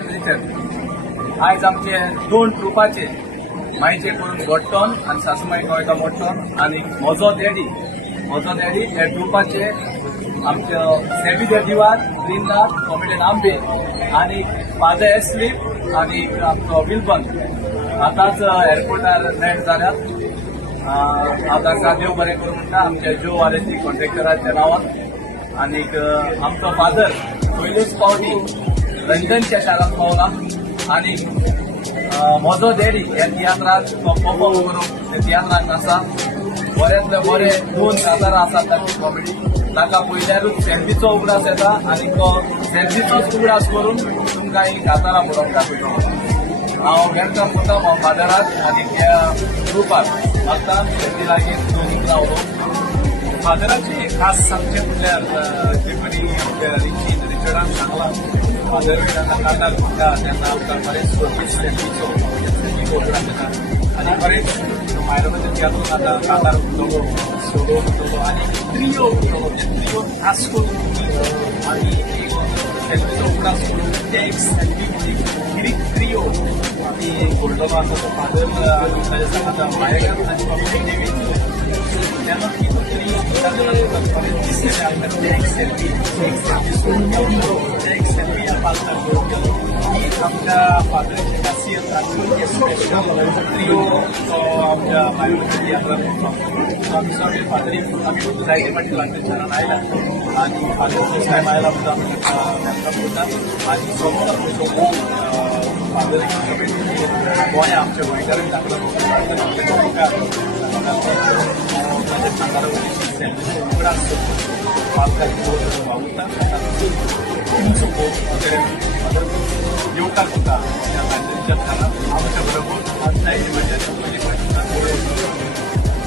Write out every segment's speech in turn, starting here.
आयज आमचे दोन ट्रुपाचे मायचे करून गोट्टोन आणि सासूमाई गोंयका मोट्टोन आणि म्हजो डॅडी त्या ट्रुपाचे आमचे सेवियर दिवार ग्रीननाथ कॉमेडियन आंबे आणि फादर एस्लीप आणि आमचो विल्बन आतांच एअरपोर्टार लँड जाल्यात. आतां देव बरें करूं म्हणटा आमच्या जो वालेची कॉन्ट्रॅक्टराच्या नांवान. आणि आमचो फादर पयलेच पावटी लंडनच्या शारांत पावला आणि म्हजो डॅडी ह्या तियात्रात परफॉर्म करूंक त्या तियात्रांत आसा. बऱ्यांतले बरे दोन कातारां आसात ताची कॉमेडी. ताका पयल्यारूच सेल्फीचो उगडास येता आणि तो सेल्फीचोच उगडास करून तुमकां ही कातारां म्हणून दाखयतलो. हांव वेलकम करता म्हाका फादराक आनी त्या ग्रुपाक. आतां तेची लागीं दोन उगडां उलोवंक. फादराची खास सांगचें म्हणल्यार जे कोणी रिचर्डान सांगलां फादर जेन्ना कातार म्हणटा तेन्ना आमकां बरेच सेल्फीचो प्रोग्राम जाता आनी बरेच मायरोबेच्या तियात्रांत आतां कातार उरतलो सोलो उरतलो आनी ट्रियो उरतलो. ट्रियो खास करून आनी सेल्फीचो उगडास करून ते एक सेल्फी म्हणजे ट्रियो आनी व्हडलो आसा तो फादर आनी ताजे सांगता मायेगार आनी बाबा देवी तेन्ना ती एक सेल्फी आमच्या फादराची खासियत ट्रियो आमच्या मायरोबेच्या तियात्रांत आमी सगळे फादरी आमी जायते फाटी लंडनच्यान आयला आनी फादर फर्स्ट टायम आयला सुद्दां वेलकम करता आनी सगळो फादर गोंया आमच्या गोंयकारांक दाखला ताच्या सांगारा उगडास वावुरता येवकार करता लंडनच्या शारांत आमच्या बरोबर आज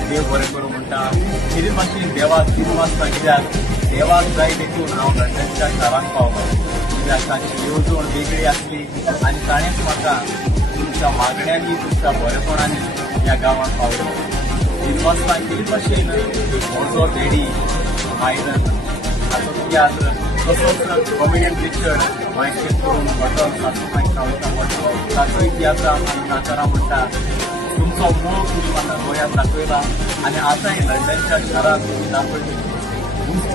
देव बरें करूं म्हणटा. कितें मातशी देवाक कितें वाचता कित्याक देवाक जाय देखून हांव लंडनच्या शारांत पावलो. कित्याक ताची येवजण वेगळी आसली आनी ताणेंच म्हाका तुमच्या मागण्यांनी तुमच्या बरेपणांनी ह्या गांवांत पावलो. कितें वाचता कितें भशेन म्हजो डॅडी मायरन ताचो तियात्र तसोच कॉमेडियन रिचर्ड मायकेल करून बटन सासूमाई खावयता बटन ताचोय तियात्र आमी कातारां म्हणटा. तुमचो मूळ तुमी म्हाका गोंयांत दाखयला आनी आतांय लंडनच्या शारांत तुमी दाखयली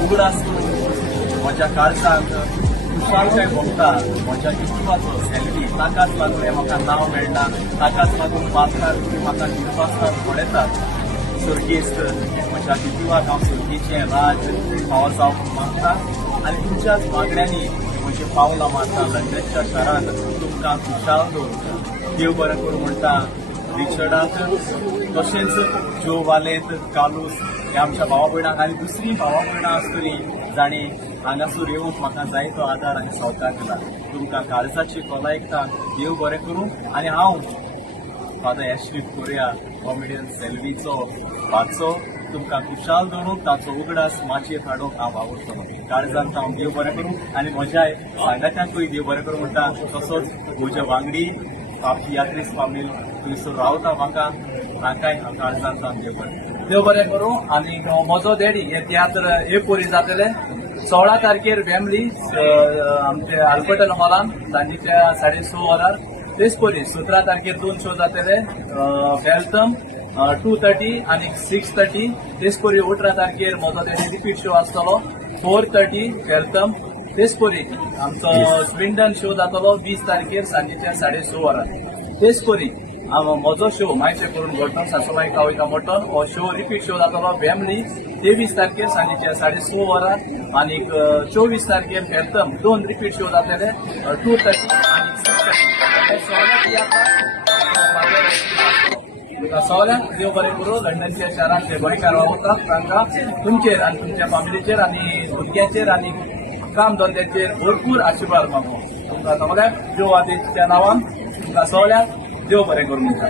उगडास करून म्हज्या काळजांत खुशालकाय भोगता. म्हज्या कितवाचो सेल्फी ताकाच लागून हें म्हाका नांव मेळटा. ताकाच लागून पास्कार तुमी म्हाका निर्वासनांत पळयतात. सुर्गेस्त म्हज्या कितवाक हांव सुर्गेचें राज फावो जावंक मागता आनी तुमच्याच मागण्यांनी म्हजें पावलां मारता लंडनच्या शारांत तुमकां खुशाल दवरता. देव बरें करूं म्हणटा रिचर्डाक तशेंच जो वालेत कालूस हे आमच्या भावा भयणांक आनी दुसरी भावा भयणां आसतली जाणी हांगासर येवंक म्हाका जायतो आदार आनी सहकार दिला. तुमकां काळजाची खोलायकता देव बरें करूं आनी हांव फादर एस्लीप कोरिया कॉमेडियन सेल्वीचो वाचो तुमकां खुशाल दवरूंक ताचो उगडास माचयेर हाडूंक हांव वावुरतलों. काळजांत हांव देव बरें करूं आनी म्हज्या सांगात्यांकूय देव बरें करूं म्हणटा. तसोच म्हजे वांगडी तियात्रीस फामील थंयसर रावता म्हाका तांकांय हांव काळजांत हांव देव बरें करूं. आनी म्हजो डॅडी हे तियात्र हे पोरी जातले 16 तारखेर फॅमिली आमचे आल्बर्टन हॉलान सांजेच्या 6:30 वरार. तेच परी 17 तारखेर 2 शो जातले वेलकम 2:30 आणि 6:30. तेच परी 18 तारखेर म्हजो डॅडी रिपीट शो आसतलो 4:30 वेलकम. तेच परी आमचो स्विंडन शो जातलो 20 तारखेर सांजेच्या 6:30 वरार. तेच परी म्हजो शो मायचे करून गोट्टोन सासूमाई खावयता मोट्टोन हो शो रिपीट शो जातलो फॅमिली 23 तारखेर सांजेच्या 6:30 वरार. आणि 24 तारखेर वेलकम 2 रिपीट शो जातले 2:30 आणि 6:30. सगळ्यांक देव बरें करूं. लंडनच्या शारांत जे गोंयकार वावुरतात तांकां तुमचेर आनी तुमच्या फॅमिलीचेर आनी भुरग्यांचेर आनी काम धंद्याचेर भरपूर आशिर्वाद मागूं. तुमकां सगळ्यांक देव आदेशच्या नांवान तुमकां सगळ्यांक देव बरें करूं म्हणटा.